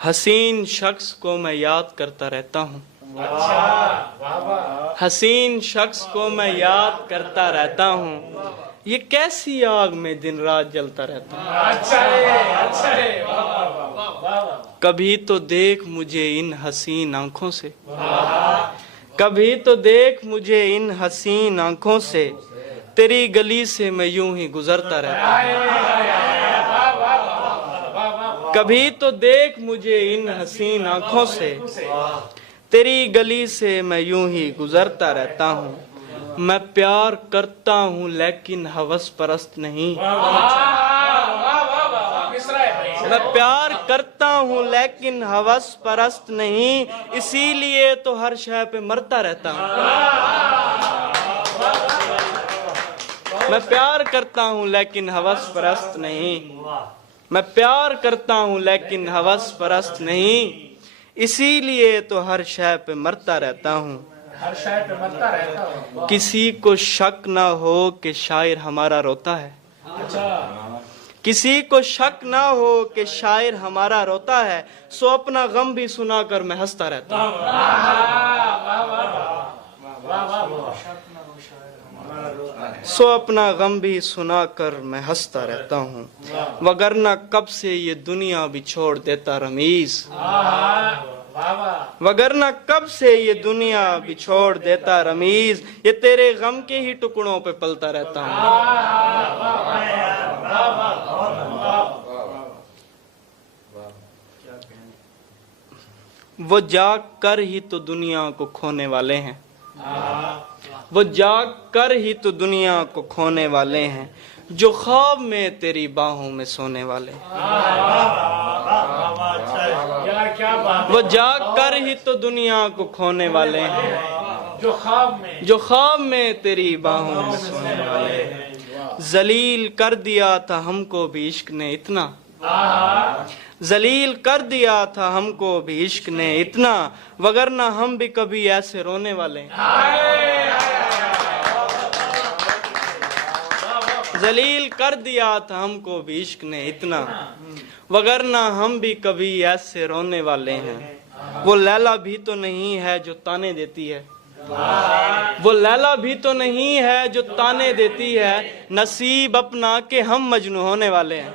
हसीन शख्स को मैं याद करता रहता हूँ। हसीन शख्स को मैं याद करता रहता हूँ, ये कैसी आग में दिन रात जलता रहता हूँ। कभी तो देख मुझे इन हसीन आंखों से, कभी तो देख मुझे इन हसीन आंखों से, तेरी गली से मैं यूं ही गुजरता रहता हूँ। कभी तो देख मुझे इन हसीन आंखों से, तेरी गली से मैं यूं ही गुजरता रहता हूँ। मैं प्यार करता हूँ लेकिन हवस परस्त नहीं। मैं प्यार करता हूँ लेकिन हवस परस्त नहीं, इसीलिए तो हर शय पे मरता रहता हूँ। मैं प्यार करता हूँ लेकिन हवस परस्त नहीं। मैं प्यार करता हूँ लेकिन हवस परस्त नहीं, इसीलिए तो हर शय पे मरता रहता हूँ। हर शय पे मरता रहता हूँ। किसी को शक ना हो कि शायर हमारा रोता है। किसी को शक ना हो कि शायर हमारा रोता है, सो अपना गम भी सुनाकर मैं हंसता रहता हूँ। सो अपना गम भी सुनाकर मैं हंसता रहता हूँ। वगरना कब से ये दुनिया भी छोड़ देता रमीज। वगरना कब से ये दुनिया भी छोड़ देता रमीज, ये तेरे गम के ही टुकड़ों पे पलता रहता हूँ। वो जाग कर ही तो दुनिया को खोने वाले हैं। वो जाग कर ही तो दुनिया को खोने वाले हैं, जो ख्वाब में तेरी बाहों में सोने वाले। वो जाग कर ही तो दुनिया को खोने वाले हैं, जो ख्वाब में तेरी बाहों में सोने वाले हैं। जलील कर दिया था हमको भी इश्क ने इतना, जलील कर दिया था हमको भी इश्क ने इतना, वगरना हम भी कभी ऐसे रोने वाले। जलील कर दिया था हमको भी इश्क ने इतना, वगरना हम भी कभी ऐसे रोने वाले हैं। वो लैला भी तो नहीं है जो ताने देती है, वो लैला भी तो नहीं है जो ताने देती है, नसीब अपना के हम मजनू होने वाले हैं।